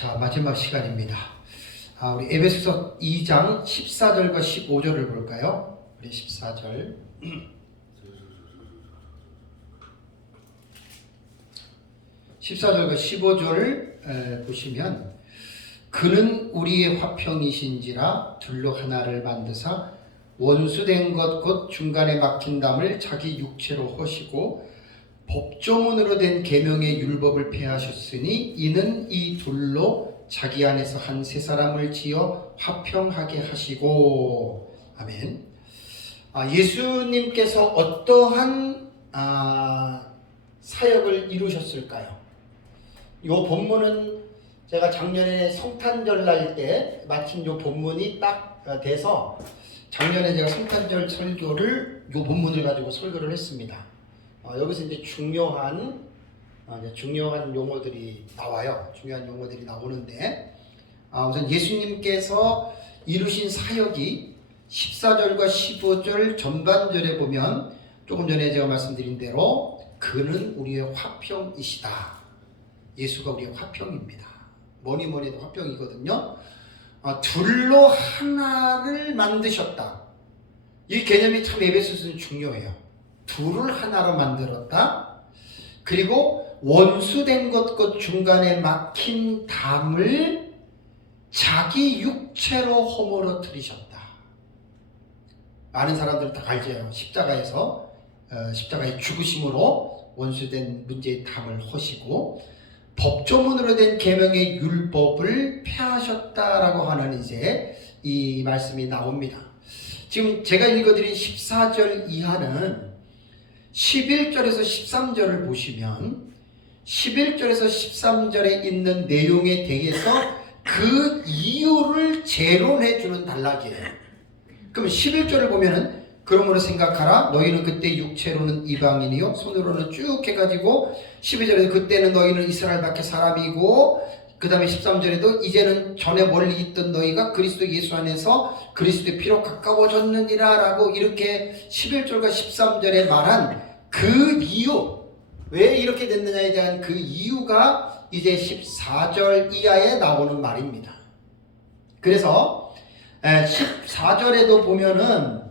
자, 마지막 시간입니다. 우리 에베소서 2장 14절과 15절을 볼까요? 우리 14절. 14절과 15절을 보시면, 그는 우리의 화평이신지라 둘로 하나를 만드사 원수된 것 곧 중간에 막힌 담을 자기 육체로 허시고 법조문으로 된 계명의 율법을 폐하셨으니 이는 이 둘로 자기 안에서 한 세 사람을 지어 화평하게 하시고. 아멘. 예수님께서 어떠한 사역을 이루셨을까요? 이 본문은 제가 작년에 성탄절 날 때 마침 이 본문이 딱 돼서 작년에 제가 성탄절 설교를 이 본문을 가지고 설교를 했습니다. 여기서 이제 중요한 용어들이 나와요. 중요한 용어들이 나오는데, 우선 예수님께서 이루신 사역이 14절과 15절 전반절에 보면 조금 전에 제가 말씀드린 대로 그는 우리의 화평이시다. 예수가 우리의 화평입니다. 뭐니 해도 화평이거든요. 둘로 하나를 만드셨다. 이 개념이 참 에베소서는 중요해요. 둘을 하나로 만들었다. 그리고 원수된 것 곧 중간에 막힌 담을 자기 육체로 허물어뜨리셨다. 많은 사람들은 다 알죠. 십자가의 죽으심으로 원수된 문제의 담을 허시고 법조문으로 된 계명의 율법을 폐하셨다라고 하는 이제 이 말씀이 나옵니다. 지금 제가 읽어드린 14절 이하는 11절에서 13절을 보시면 11절에서 13절에 있는 내용에 대해서 그 이유를 재론해주는 단락이에요. 그럼 11절을 보면은 그러므로 생각하라 너희는 그때 육체로는 이방인이요 손으로는 쭉 해가지고 12절에서 그때는 너희는 이스라엘 밖의 사람이고 그 다음에 13절에도 이제는 전에 멀리 있던 너희가 그리스도 예수 안에서 그리스도의 피로 가까워졌느니라 라고 이렇게 11절과 13절에 말한 그 이유, 왜 이렇게 됐느냐에 대한 그 이유가 이제 14절 이하에 나오는 말입니다. 그래서 14절에도 보면은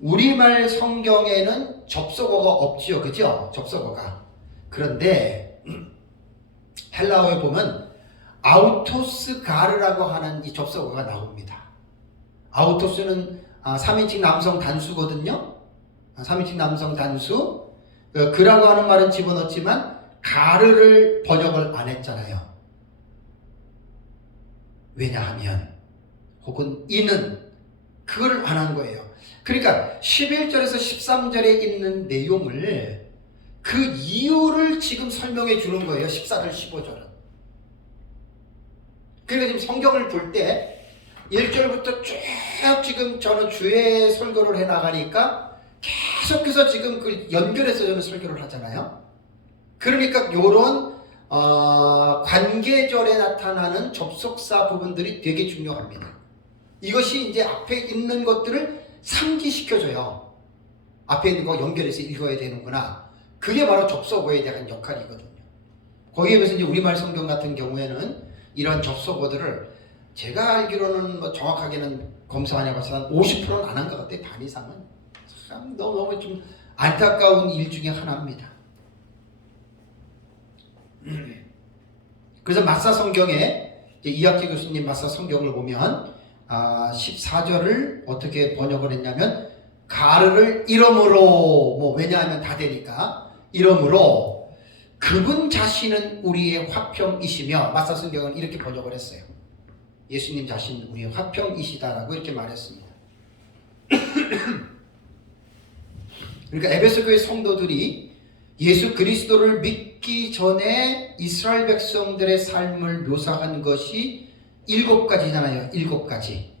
우리말 성경에는 접속어가 없지요. 그죠? 접속어가. 그런데 헬라어에 보면 아우토스 가르라고 하는 이 접속어가 나옵니다. 아우토스는 3인칭 남성 단수거든요. 3인칭 남성 단수. 그라고 하는 말은 집어넣었지만 가르를 번역을 안 했잖아요. 왜냐하면 혹은 이는 그걸 안 한 거예요. 그러니까 11절에서 13절에 있는 내용을 그 이유를 지금 설명해 주는 거예요. 14절 15절은. 그러니까 지금 성경을 볼 때 1절부터 쭉 지금 저는 주의 설교를 해 나가니까 계속해서 지금 그 연결해서 저는 설교를 하잖아요. 그러니까 요런 관계절에 나타나는 접속사 부분들이 되게 중요합니다. 이것이 이제 앞에 있는 것들을 상기시켜줘요. 앞에 있는 거 연결해서 읽어야 되는구나. 그게 바로 접속어에 대한 역할이거든요. 거기에 비해서 이제 우리말 성경 같은 경우에는 이런 접속어들을 제가 알기로는 뭐 정확하게는 검사 안 해봐서 한 50%는 안 한 것 같아요. 반 이상은. 참 너무 좀 안타까운 일 중에 하나입니다. 그래서 마사 성경에 이학재 교수님 마사 성경을 보면 14절을 어떻게 번역을 했냐면 가르를 이름으로 왜냐하면 다 되니까 이름으로 그분 자신은 우리의 화평이시며 마사 성경은 이렇게 번역을 했어요. 예수님 자신 우리의 화평이시다라고 이렇게 말했습니다. 그러니까 에베소 교회 성도들이 예수 그리스도를 믿기 전에 이스라엘 백성들의 삶을 묘사한 것이 7가지잖아요. 7가지.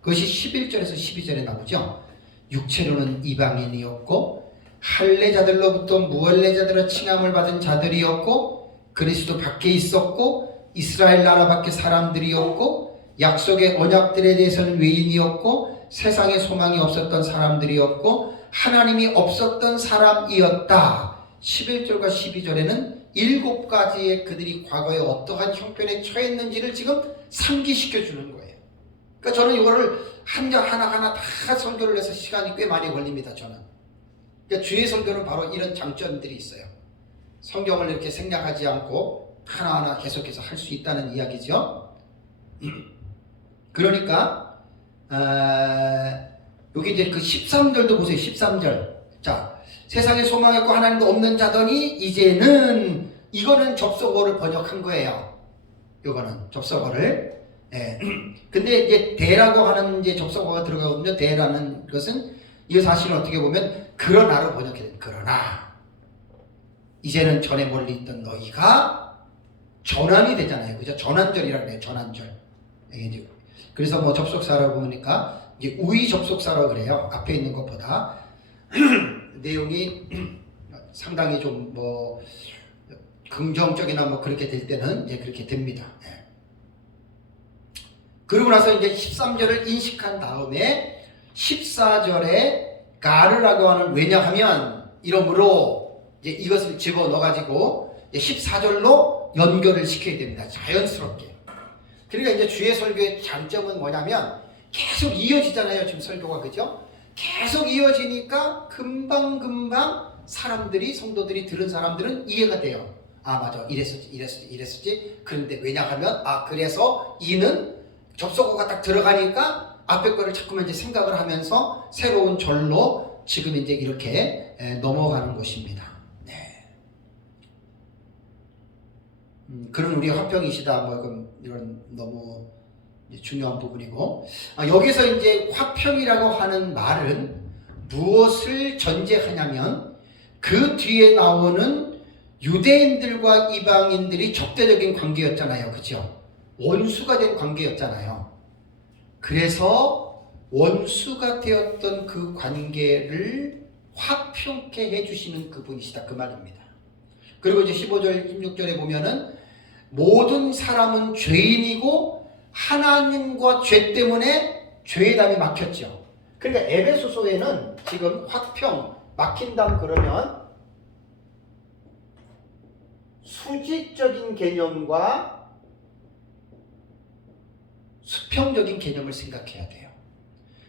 그것이 11절에서 12절에 나오죠. 육체로는 이방인이었고 할례자들로부터 무할례자들의 칭함을 받은 자들이었고 그리스도 밖에 있었고 이스라엘 나라 밖의 사람들이었고 약속의 언약들에 대해서는 외인이었고 세상에 소망이 없었던 사람들이었고 하나님이 없었던 사람이었다. 11절과 12절에는 7가지의 그들이 과거에 어떠한 형편에 처했는지를 지금 상기시켜 주는 거예요. 그러니까 저는 이거를 하나하나 다 설교를 해서 시간이 꽤 많이 걸립니다. 저는. 그러니까 주의 설교는 바로 이런 장점들이 있어요. 성경을 이렇게 생략하지 않고 하나하나 계속해서 할 수 있다는 이야기죠. 그러니까 여기 이제 그 13절도 보세요. 13절. 자, 세상에 소망했고 하나님도 없는 자더니 이제는, 이거는 접속어를 번역한 거예요. 이거는 접속어를. 예. 근데 이제 대라고 하는 이제 접속어가 들어가거든요. 대라는 것은 이거 사실은 어떻게 보면 그러나로 번역해야 돼요. 그러나 이제는 전에 멀리 있던 너희가 전환이 되잖아요. 그죠? 전환절이라고 해요. 전환절. 이제 그래서 뭐 접속사라고 보니까 이게 우위 접속사라고 그래요. 앞에 있는 것보다 내용이 상당히 좀 뭐 긍정적이나 뭐 그렇게 될 때는 이제 그렇게 됩니다. 예. 그러고 나서 이제 13절을 인식한 다음에 14절에 가르라고 하는, 왜냐하면 이러므로 이제 이것을 집어 넣어가지고 14절로 연결을 시켜야 됩니다. 자연스럽게. 그러니까 이제 주의 설교의 장점은 뭐냐면 계속 이어지잖아요. 지금 설교가, 그죠? 계속 이어지니까 금방금방 사람들이, 성도들이 들은 사람들은 이해가 돼요. 아, 맞아. 이랬었지. 그런데 왜냐하면, 그래서 이는 접속어가 딱 들어가니까 앞에 거를 자꾸만 이제 생각을 하면서 새로운 절로 지금 이제 이렇게 넘어가는 것입니다. 네. 그런 우리 화평이시다. 뭐 이런 너무 중요한 부분이고, 여기서 이제 화평이라고 하는 말은 무엇을 전제하냐면 그 뒤에 나오는 유대인들과 이방인들이 적대적인 관계였잖아요. 그죠? 원수가 된 관계였잖아요. 그래서 원수가 되었던 그 관계를 화평케 해주시는 그분이시다. 그 말입니다. 그리고 이제 15절, 16절에 보면은 모든 사람은 죄인이고 하나님과 죄 때문에 죄의 담이 막혔죠. 그러니까 에베소서에는 지금 화평, 막힌담 그러면 수직적인 개념과 수평적인 개념을 생각해야 돼요.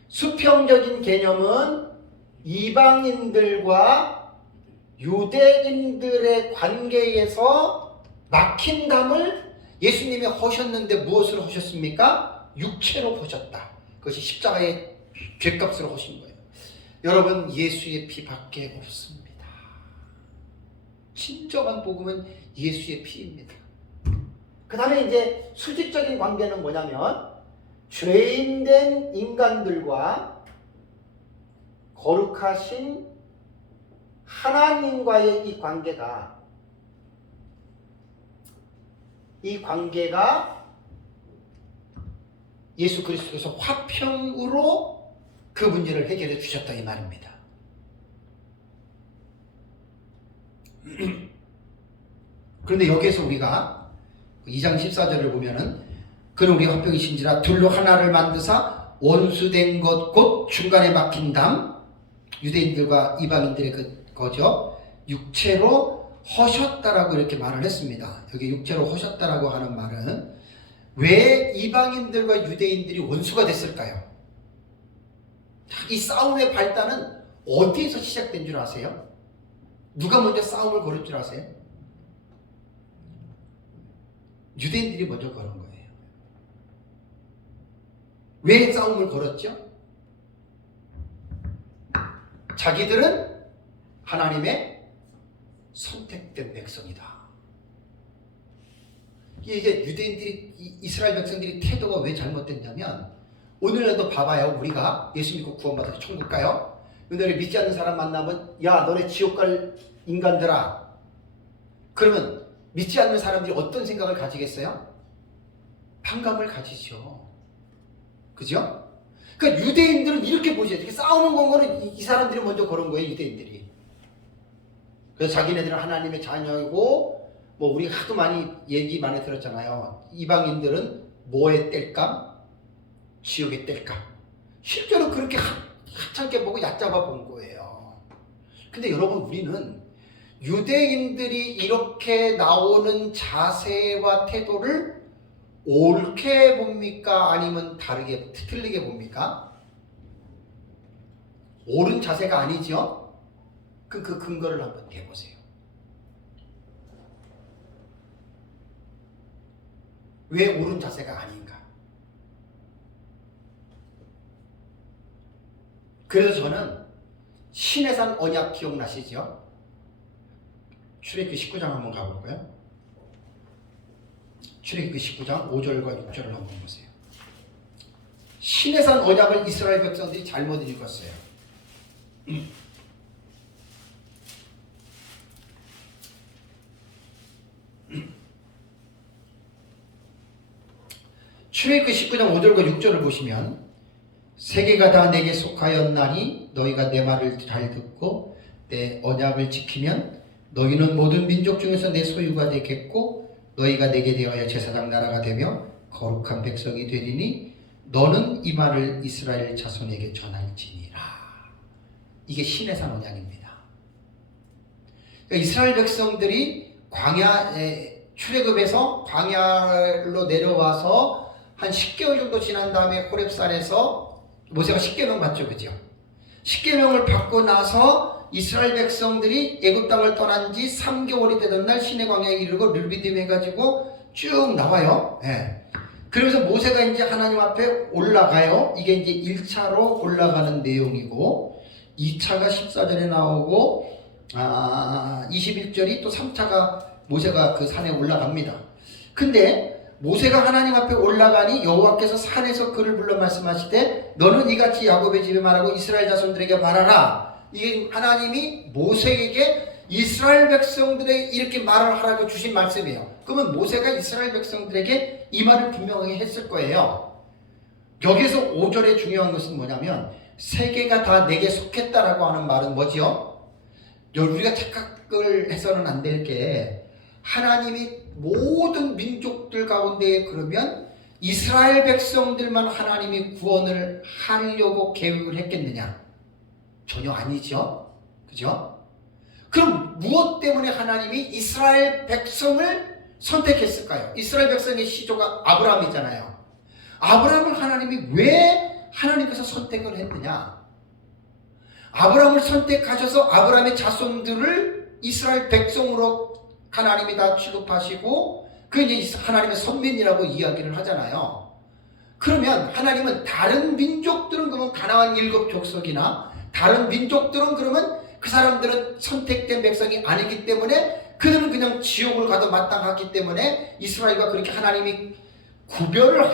수평적인 개념은 이방인들과 유대인들의 관계에서 막힌 담을 예수님이 허셨는데 무엇을 허셨습니까? 육체로 허셨다. 그것이 십자가의 죗값으로 허신 거예요. 여러분, 예수의 피밖에 없습니다. 진정한 복음은 예수의 피입니다. 그 다음에 이제 수직적인 관계는 뭐냐면 죄인된 인간들과 거룩하신 하나님과의 이 관계가 예수 그리스도께서 화평으로 그 문제를 해결해 주셨다 이 말입니다. 그런데 여기에서 우리가 2장 14절을 보면은 그는 우리 화평이신지라 둘로 하나를 만드사 원수된 것 곧 중간에 막힌 담, 유대인들과 이방인들의 거죠. 육체로 허셨다라고 이렇게 말을 했습니다. 여기 육체로 허셨다라고 하는 말은 왜 이방인들과 유대인들이 원수가 됐을까요? 이 싸움의 발단은 어디에서 시작된 줄 아세요? 누가 먼저 싸움을 걸을 줄 아세요? 유대인들이 먼저 걸은 거예요. 왜 싸움을 걸었죠? 자기들은 하나님의 선택된 백성이다. 이게 유대인들이, 이스라엘 백성들이 태도가 왜 잘못됐냐면, 오늘날도 봐봐요. 우리가 예수 믿고 구원받아서 천국 가요. 근데 믿지 않는 사람 만나면 야, 너네 지옥 갈 인간들아. 그러면 믿지 않는 사람들이 어떤 생각을 가지겠어요? 반감을 가지죠. 그죠? 그러니까 유대인들은 이렇게 보셔야 돼요. 싸우는 거는 이 사람들이 먼저 걸은 거예요. 유대인들이. 그래서 자기네들은 하나님의 자녀이고, 뭐 우리 하도 얘기 많이 들었잖아요. 이방인들은 뭐에 뗄감? 지옥에 뗄감. 실제로 그렇게 하찮게 보고 얕잡아 본 거예요. 근데 여러분, 우리는 유대인들이 이렇게 나오는 자세와 태도를 옳게 봅니까? 아니면 다르게, 틀리게 봅니까? 옳은 자세가 아니죠? 그 근거를 한번 대보세요. 왜 옳은 자세가 아닌가? 그래서 저는 신해산 언약 기억나시죠? 출애굽기 19장 한번 가볼까요? 출애굽기 19장 5절과 6절을 한번 보세요. 신해산 언약을 이스라엘 백성들이 잘못 읽었어요. 출애굽기 19장 5절과 6절을 보시면 세계가 다 내게 속하였나니 너희가 내 말을 잘 듣고 내 언약을 지키면 너희는 모든 민족 중에서 내 소유가 되겠고 너희가 내게 대하여 제사장 나라가 되며 거룩한 백성이 되리니 너는 이 말을 이스라엘 자손에게 전할지니라. 이게 신해산 언약입니다. 그러니까 이스라엘 백성들이 광야에 출애굽에서 광야로 내려와서 한 10개월 정도 지난 다음에 호렙산에서 모세가 10계명 받죠, 그죠? 10계명을 받고 나서 이스라엘 백성들이 애굽 땅을 떠난 지 3개월이 되던 날 시내 광야에 이르고 르비딤 해가지고 쭉 나와요. 예. 그러면서 모세가 이제 하나님 앞에 올라가요. 이게 이제 1차로 올라가는 내용이고 2차가 14절에 나오고 21절이 또 3차가 모세가 그 산에 올라갑니다. 근데 모세가 하나님 앞에 올라가니 여호와께서 산에서 그를 불러 말씀하시되 너는 이같이 야곱의 집에 말하고 이스라엘 자손들에게 말하라. 이게 하나님이 모세에게 이스라엘 백성들에게 이렇게 말을 하라고 주신 말씀이에요. 그러면 모세가 이스라엘 백성들에게 이 말을 분명하게 했을 거예요. 여기서 5절에 중요한 것은 뭐냐면 세계가 다 내게 속했다라고 하는 말은 뭐지요? 우리가 착각을 해서는 안 될 게 하나님이 모든 민족들 가운데 그러면 이스라엘 백성들만 하나님이 구원을 하려고 계획을 했겠느냐? 전혀 아니죠. 그죠? 그럼 무엇 때문에 하나님이 이스라엘 백성을 선택했을까요? 이스라엘 백성의 시조가 아브라함이잖아요. 아브라함을 하나님이 왜 하나님께서 선택을 했느냐? 아브라함을 선택하셔서 아브라함의 자손들을 이스라엘 백성으로 하나님이 다 취급하시고 그 이제 하나님의 선민이라고 이야기를 하잖아요. 그러면 하나님은 다른 민족들은 그러면 가나안 7족속이나 다른 민족들은 그러면 그 사람들은 선택된 백성이 아니기 때문에 그들은 그냥 지옥을 가도 마땅하기 때문에 이스라엘과 그렇게 하나님이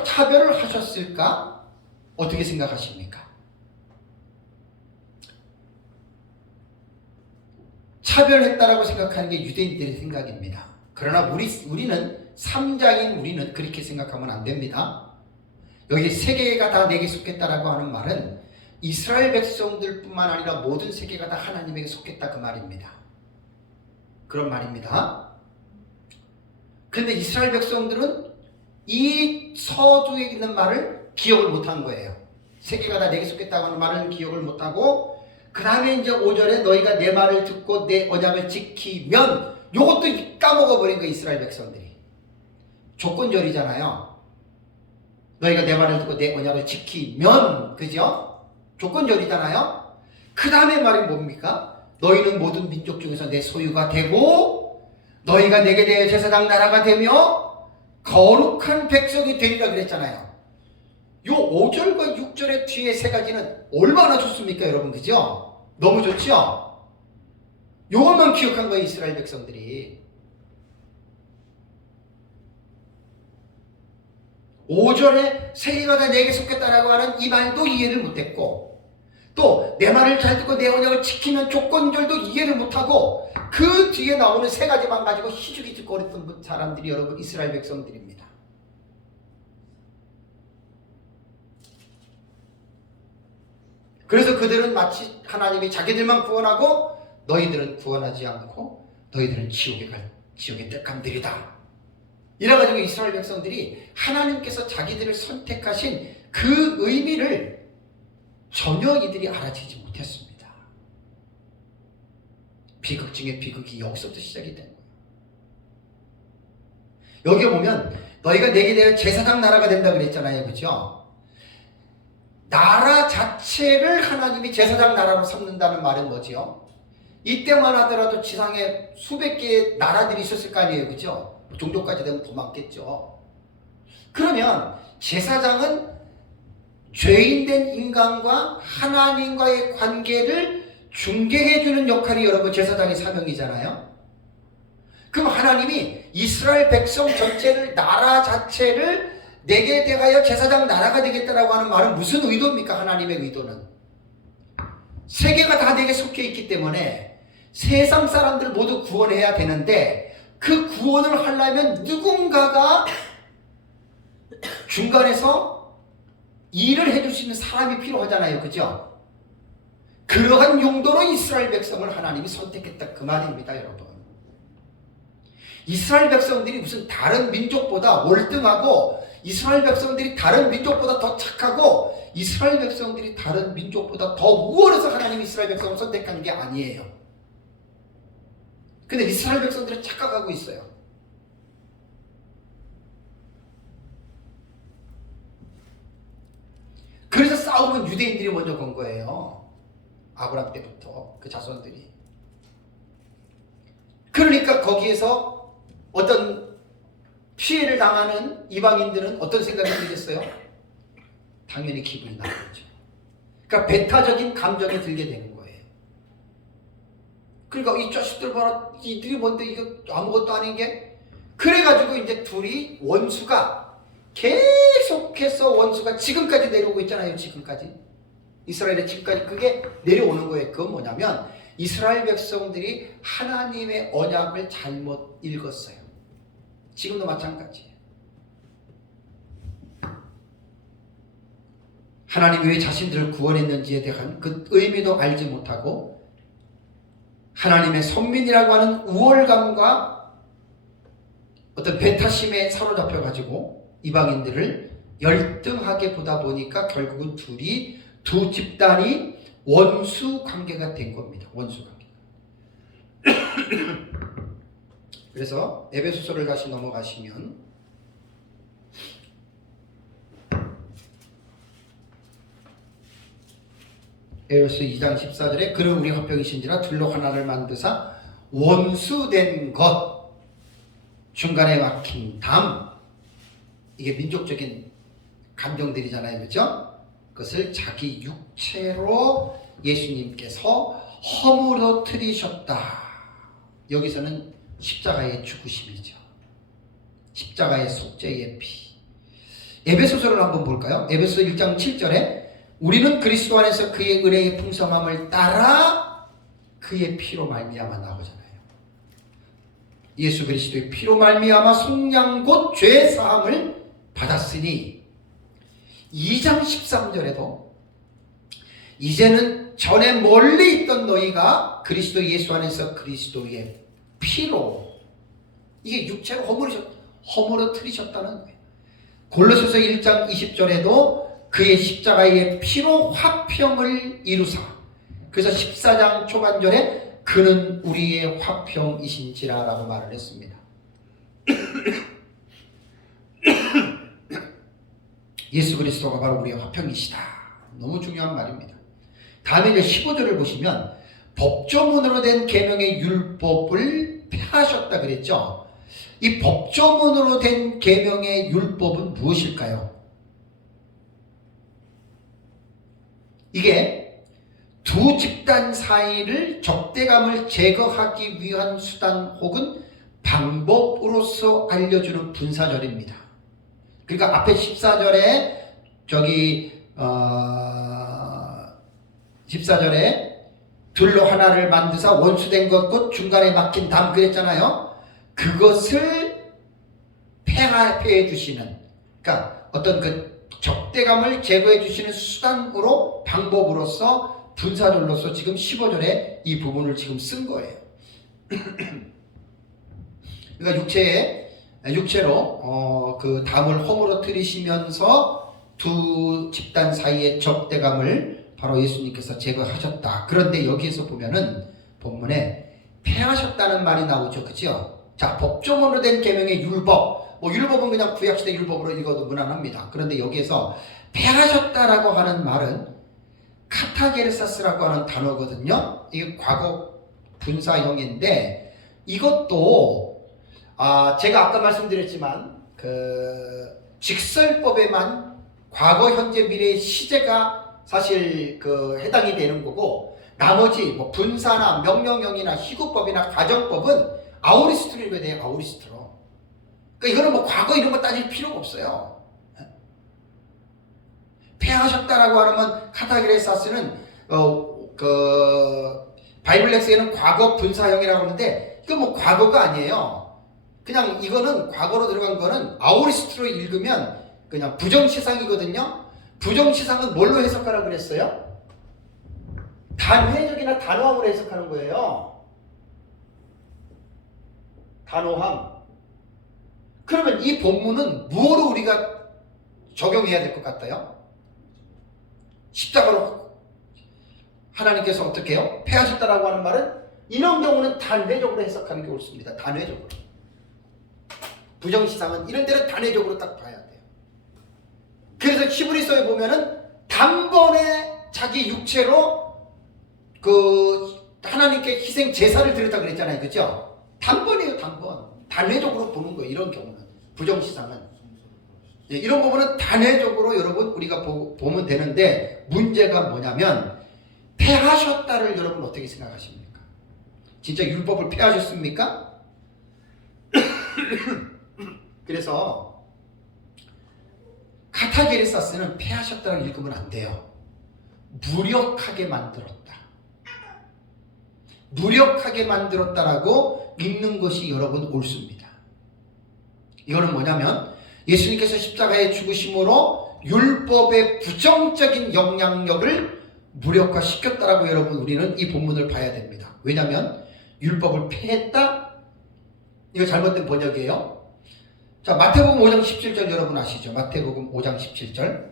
차별을 하셨을까? 어떻게 생각하십니까? 차별했다라고 생각하는 게 유대인들의 생각입니다. 그러나 우리는 삼자인 우리는 그렇게 생각하면 안 됩니다. 여기 세계가 다 내게 속했다라고 하는 말은 이스라엘 백성들뿐만 아니라 모든 세계가 다 하나님에게 속했다 그 말입니다. 그런 말입니다. 그런데 이스라엘 백성들은 이 서두에 있는 말을 기억을 못한 거예요. 세계가 다 내게 속했다고 하는 말을 기억을 못하고 그 다음에 이제 5절에 너희가 내 말을 듣고 내 언약을 지키면 요것도 까먹어버린 거예요. 이스라엘 백성들이. 조건절이잖아요. 너희가 내 말을 듣고 내 언약을 지키면, 그죠? 조건절이잖아요. 그 다음에 말이 뭡니까? 너희는 모든 민족 중에서 내 소유가 되고 너희가 내게 대해 제사장 나라가 되며 거룩한 백성이 되리라 그랬잖아요. 요 5절과 6절의 뒤에 세 가지는 얼마나 좋습니까, 여러분? 그죠? 너무 좋죠? 요것만 기억한 거예요, 이스라엘 백성들이. 5절에 세계가 다 내게 속했다라고 하는 이 말도 이해를 못했고 또 내 말을 잘 듣고 내 언약을 지키면 조건절도 이해를 못하고 그 뒤에 나오는 세 가지만 가지고 희죽희죽거렸던 사람들이 여러분 이스라엘 백성들입니다. 그래서 그들은 마치 하나님이 자기들만 구원하고 너희들은 구원하지 않고 너희들은 지옥의 떡감들이다. 이래가지고 이스라엘 백성들이 하나님께서 자기들을 선택하신 그 의미를 전혀 이들이 알아채지 못했습니다. 비극 중에 비극이 여기서부터 시작이 되는 거예요. 여기 보면 너희가 내게 대하여 제사장 나라가 된다 그랬잖아요. 그죠? 나라 자체를 하나님이 제사장 나라로 삼는다는 말은 뭐지요? 이때만 하더라도 지상에 수백 개의 나라들이 있었을 거 아니에요. 그죠? 종교까지 되면 더 많겠죠. 그러면 제사장은 죄인된 인간과 하나님과의 관계를 중개해주는 역할이 여러분 제사장의 사명이잖아요. 그럼 하나님이 이스라엘 백성 전체를, 나라 자체를 내게 대하여 제사장 나라가 되겠다라고 하는 말은 무슨 의도입니까? 하나님의 의도는 세계가 다 내게 속해 있기 때문에 세상 사람들 모두 구원해야 되는데, 그 구원을 하려면 누군가가 중간에서 일을 해줄 수 있는 사람이 필요하잖아요. 그죠? 그러한 용도로 이스라엘 백성을 하나님이 선택했다, 그 말입니다. 여러분, 이스라엘 백성들이 무슨 다른 민족보다 월등하고, 이스라엘 백성들이 다른 민족보다 더 착하고, 이스라엘 백성들이 다른 민족보다 더 우월해서 하나님이 이스라엘 백성을 선택한 게 아니에요. 근데 이스라엘 백성들은 착각하고 있어요. 그래서 싸움은 유대인들이 먼저 건 거예요. 아브라함 때부터 그 자손들이. 그러니까 거기에서 어떤 피해를 당하는 이방인들은 어떤 생각이 들겠어요? 당연히 기분이 나쁘죠. 그러니까 배타적인 감정이 들게 되는 거예요. 그러니까 이 자식들 봐라, 이들이 뭔데 이거 아무것도 아닌 게. 그래가지고 이제 둘이 원수가 계속해서 원수가 지금까지 내려오고 있잖아요. 지금까지 이스라엘에 지금까지 그게 내려오는 거예요. 그건 뭐냐면 이스라엘 백성들이 하나님의 언약을 잘못 읽었어요. 지금도 마찬가지예요. 하나님이 왜 자신들을 구원했는지에 대한 그 의미도 알지 못하고, 하나님의 선민이라고 하는 우월감과 어떤 배타심에 사로잡혀가지고 이방인들을 열등하게 보다 보니까 결국은 두 집단이 원수 관계가 된 겁니다. 원수 관계. 그래서 에베소서를 다시 넘어가시면 에베소 2장 14절에 그는 우리 화평이신지라 둘로 하나를 만드사 원수된 것, 중간에 막힌 담, 이게 민족적인 감정들이잖아요. 그렇죠? 그것을 자기 육체로 예수님께서 허물어뜨리셨다. 여기서는 십자가의 죽으심이죠. 십자가의 속죄의 피. 에베소서를 한번 볼까요? 에베소 1장 7절에 우리는 그리스도 안에서 그의 은혜의 풍성함을 따라 그의 피로 말미암아 나오잖아요. 예수 그리스도의 피로 말미암아 속량 곧 죄 사함을 받았으니, 2장 13절에도 이제는 전에 멀리 있던 너희가 그리스도 예수 안에서 그리스도의 피로, 이게 육체로 허물어뜨리셨다는 거예요. 골로새서 1장 20절에도 그의 십자가의 피로 화평을 이루사, 그래서 14장 초반절에 그는 우리의 화평이신지라 라고 말을 했습니다. 예수 그리스도가 바로 우리의 화평이시다. 너무 중요한 말입니다. 다음에 이제 15절을 보시면 법조문으로 된 계명의 율법을 폐하셨다 그랬죠. 이 법조문으로 된 계명의 율법은 무엇일까요? 이게 두 집단 사이를 적대감을 제거하기 위한 수단 혹은 방법으로서 알려주는 분사절입니다. 그러니까 앞에 14절에 14절에 둘로 하나를 만드사 원수된 것 곧 중간에 막힌 담 그랬잖아요. 그것을 폐해 주시는, 그러니까 어떤 그 적대감을 제거해 주시는 수단으로, 방법으로서, 분사절로서 지금 15절에 이 부분을 지금 쓴 거예요. 그러니까 육체로 그 담을 허물어뜨리시면서 두 집단 사이의 적대감을 바로 예수님께서 제거하셨다. 그런데 여기에서 보면은 본문에 폐하셨다는 말이 나오죠. 그죠? 자, 법조문으로 된 계명의 율법. 율법은 그냥 구약시대 율법으로 읽어도 무난합니다. 그런데 여기에서 폐하셨다라고 하는 말은 카타게르사스라고 하는 단어거든요. 이게 과거 분사형인데 이것도 제가 아까 말씀드렸지만 직설법에만 과거, 현재, 미래의 시제가 사실 해당이 되는 거고 나머지 분사나 명령형이나 희구법이나 가정법은 아우리스트로 읽어야 돼요. 아우리스트로. 그러니까 이거는 과거 이런 거 따질 필요가 없어요. 폐하셨다라고 하면 카타게르사스는 바이블 렉스에는 과거 분사형이라고 하는데 이건 과거가 아니에요. 그냥 이거는 과거로 들어간 거는 아우리스트로 읽으면 그냥 부정시상이거든요. 부정시상은 뭘로 해석하라고 그랬어요? 단회적이나 단호함으로 해석하는 거예요. 단호함. 그러면 이 본문은 무엇으로 우리가 적용해야 될 것 같아요? 십자가로 하나님께서 어떻게 해요? 폐하셨다라고 하는 말은 이런 경우는 단회적으로 해석하는 게 옳습니다. 단회적으로. 부정시상은 이런 데는 단회적으로 딱 봐야 돼요. 그래서 히브리서에 보면은 단번에 자기 육체로 하나님께 희생 제사를 드렸다 그랬잖아요. 그죠? 단번이에요. 단번. 단회적으로 보는 거예요. 이런 경우는. 부정시상은. 이런 부분은 단회적으로 여러분 우리가 보면 되는데 문제가 뭐냐면 폐하셨다를 여러분 어떻게 생각하십니까? 진짜 율법을 폐하셨습니까? 그래서 카타게르사스는 폐하셨다고 읽으면 안 돼요. 무력하게 만들었다. 무력하게 만들었다라고 읽는 것이 여러분 옳습니다. 이거는 뭐냐면 예수님께서 십자가에 죽으심으로 율법의 부정적인 영향력을 무력화시켰다라고 여러분 우리는 이 본문을 봐야 됩니다. 왜냐하면 율법을 폐했다? 이거 잘못된 번역이에요. 자, 마태복음 5장 17절 여러분 아시죠? 마태복음 5장 17절.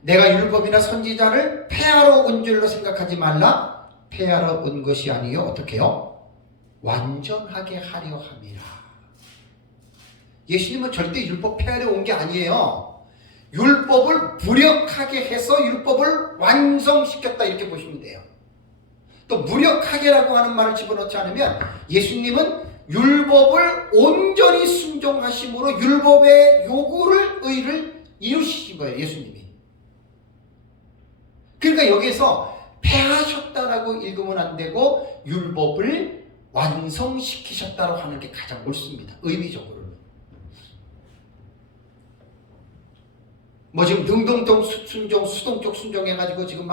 내가 율법이나 선지자를 폐하러 온 줄로 생각하지 말라. 폐하러 온 것이 아니요. 어떻게 해요? 완전하게 하려 함이라. 예수님은 절대 율법 폐하려 온 게 아니에요. 율법을 무력하게 해서 율법을 완성시켰다 이렇게 보시면 돼요. 또 무력하게라고 하는 말을 집어넣지 않으면 예수님은 율법을 온전히 순종하심으로 율법의 요구를 의를 이루시신 거예요. 예수님이. 그러니까 여기에서 폐하셨다라고 읽으면 안 되고 율법을 완성시키셨다고 하는 게 가장 옳습니다. 의미적으로. 지금 능동적 순종, 수동적 순종 해가지고 지금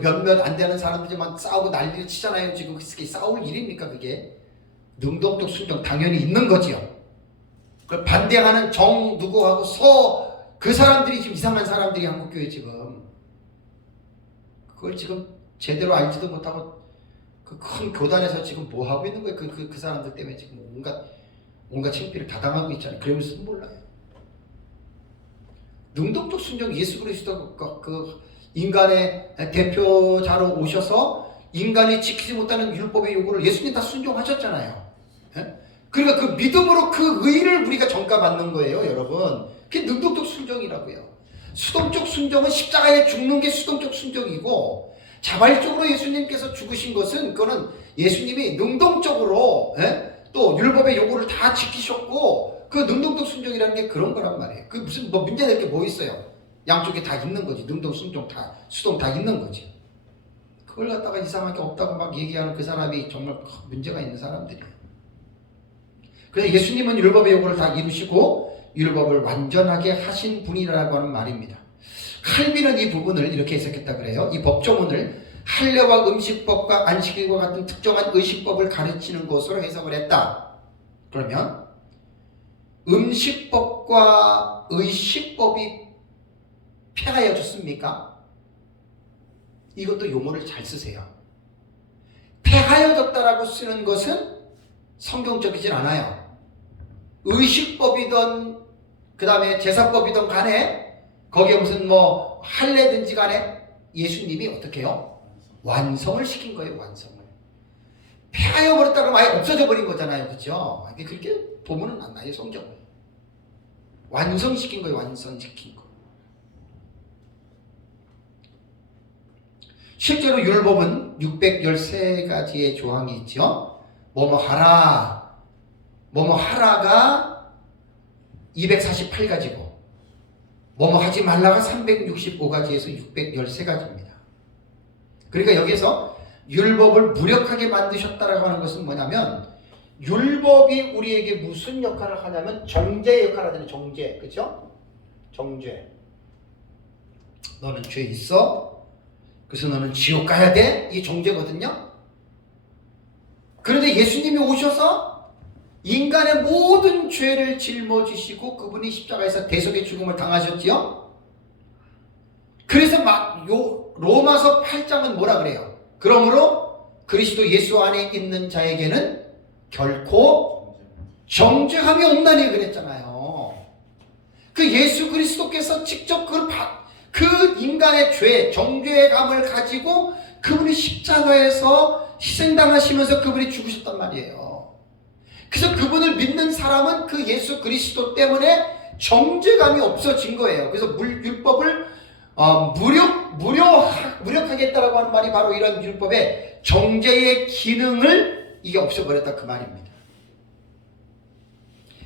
몇몇 안 되는 사람들이 싸우고 난리를 치잖아요. 지금 그게 싸울 일입니까 그게? 능동적 순종 당연히 있는 거지요. 반대하는 정 누구하고 그 사람들이 지금 이상한 사람들이 한국교회 지금 그걸 지금 제대로 알지도 못하고 그 큰 교단에서 지금 뭐 하고 있는 거예요? 그 사람들 때문에 지금 온갖 창피를 다 당하고 있잖아요. 그러면서 몰라요. 능동적 순종 예수 그리스도 인간의 대표자로 오셔서 인간이 지키지 못하는 율법의 요구를 예수님 다 순종하셨잖아요. 그러니까 그 믿음으로 그 의를 우리가 전가받는 거예요, 여러분. 그게 능동적 순종이라고요. 수동적 순종은 십자가에 죽는 게 수동적 순종이고 자발적으로 예수님께서 죽으신 것은 그거는 예수님이 능동적으로 또 율법의 요구를 다 지키셨고 그 능동적 순종이라는 게 그런 거란 말이에요. 그 무슨 문제될 게 뭐 있어요? 양쪽에 다 있는 거지. 능동, 순종 다, 수동 다 있는 거지. 그걸 갖다가 이상하게 없다고 얘기하는 그 사람이 정말 문제가 있는 사람들이에요. 그래서 예수님은 율법의 요구를 다 이루시고 율법을 완전하게 하신 분이라고 하는 말입니다. 칼빈은 이 부분을 이렇게 해석했다 그래요. 이 법조문을 할례와 음식법과 안식일과 같은 특정한 의식법을 가르치는 것으로 해석을 했다. 그러면 음식법과 의식법이 폐하여졌습니까? 이것도 용어를 잘 쓰세요. 폐하여졌다라고 쓰는 것은 성경적이진 않아요. 의식법이든 그 다음에 제사법이든 간에 거기에 무슨 할례든지 간에 예수님이 어떻게 해요? 완성을 시킨 거예요. 완성을. 폐하여 버렸다 그러면 아예 없어져 버린 거잖아요. 그렇죠? 이게 그렇게 보면은 안 나요. 성경을 완성시킨 거예요. 완성시킨 거. 실제로 율법은 613가지의 조항이 있죠. 뭐뭐 하라, 뭐뭐 하라가 248가지고 뭐뭐 하지 말라가 365가지에서 613가지입니다. 그러니까 여기서 율법을 무력하게 만드셨다라고 하는 것은 뭐냐면, 율법이 우리에게 무슨 역할을 하냐면 정죄의 역할을 하잖아요. 정죄. 그렇죠? 정죄. 너는 죄 있어? 그래서 너는 지옥 가야 돼? 이게 정죄거든요. 그런데 예수님이 오셔서 인간의 모든 죄를 짊어지시고 그분이 십자가에서 대속의 죽음을 당하셨지요. 그래서 로마서 8장은 뭐라 그래요? 그러므로 그리스도 예수 안에 있는 자에게는 결코 정죄함이 없나니 그랬잖아요. 그 예수 그리스도께서 직접 그 인간의 죄, 정죄감을 가지고 그분이 십자가에서 희생당하시면서 그분이 죽으셨단 말이에요. 그래서 그분을 믿는 사람은 그 예수 그리스도 때문에 정죄감이 없어진 거예요. 그래서 율법을 무력하게 했다라고 하는 말이 바로 이런 율법의 정죄의 기능을 이게 없애버렸다 그 말입니다.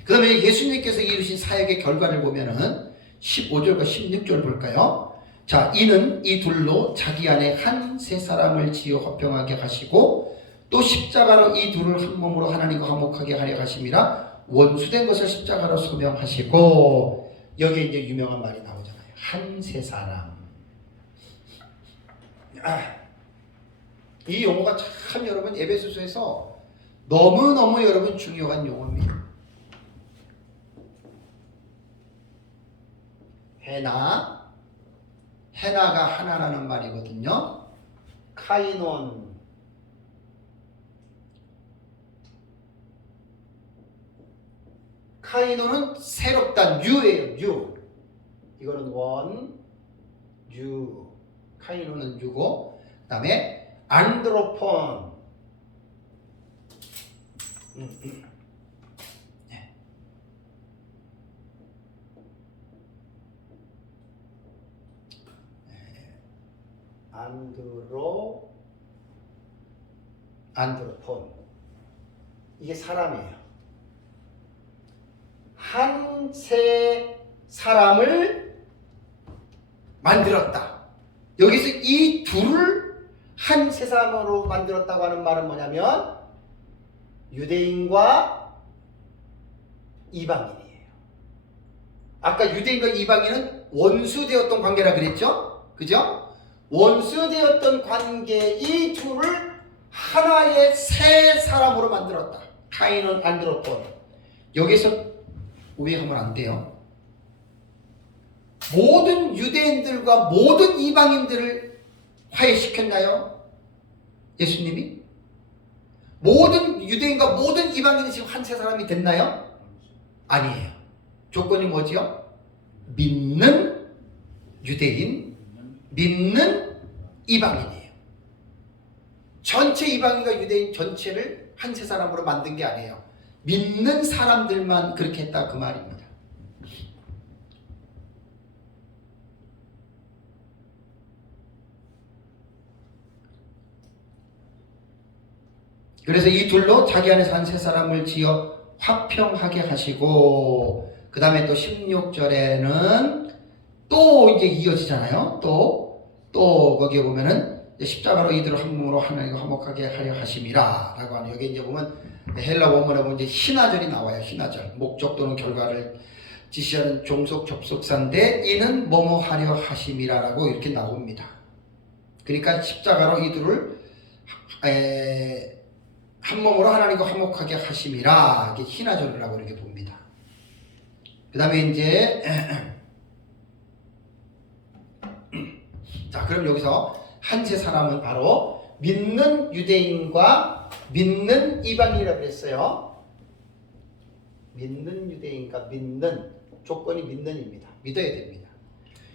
그 다음에 예수님께서 이루신 사역의 결과를 보면은 15절과 16절 볼까요? 자, 이는 이 둘로 자기 안에 한 세 사람을 지어 화평하게 하시고 또 십자가로 이 둘을 한 몸으로 하나님과 화목하게 하려 하심이라. 원수된 것을 십자가로 소명하시고, 여기에 이제 유명한 말이 나오잖아요. 한 세 사람. 이 용어가 참 여러분 에베소서에서 너무너무 여러분 중요한 용어입니다. 헤나가 하나라는 말이거든요. 카이논은 새롭다, 뉴예요. 뉴. 이거는 뉴. 카이논은 뉴고, 그 다음에 안드로폰. 네. 안드로폰. 이게 사람이에요. 한 세 사람을 만들었다. 여기서 이 둘을 한 세 사람으로 만들었다고 하는 말은 뭐냐면 유대인과 이방인이에요. 아까 유대인과 이방인은 원수되었던 관계라 그랬죠? 그죠? 원수되었던 관계, 이 둘을 하나의 새 사람으로 만들었다. 카인은 안드로폰. 여기서 오해하면 안 돼요. 모든 유대인들과 모든 이방인들을 화해시켰나요? 예수님이? 모든 유대인과 모든 이방인이 지금 한 세 사람이 됐나요? 아니에요. 조건이 뭐지요? 믿는 유대인, 믿는 이방인이에요. 전체 이방인과 유대인 전체를 한 세 사람으로 만든 게 아니에요. 믿는 사람들만 그렇게 했다 그 말입니다. 그래서 이 둘로 자기 안에서 한 세 사람을 지어 화평하게 하시고, 그 다음에 또 16절에는 또 이제 이어지잖아요. 또 거기에 보면은 십자가로 이들을 한 몸으로 하나님과 화목하게 하려 하심이라 라고 하는, 여기 이제 보면 헬라 원문에 보면 이제 신하절이 나와요. 신하절. 목적 또는 결과를 지시하는 종속 접속사인데, 이는 뭐뭐 하려 하심이라 라고 이렇게 나옵니다. 그러니까 십자가로 이들을 한 몸으로 하나님과 화목하게 하심이라, 이게 신하절이라고 이렇게 봅니다. 그 다음에 이제 자, 그럼 여기서 한 세 사람은 바로 믿는 유대인과 믿는 이방인이라고 했어요. 믿는 유대인과 믿는, 조건이 믿는입니다. 믿어야 됩니다.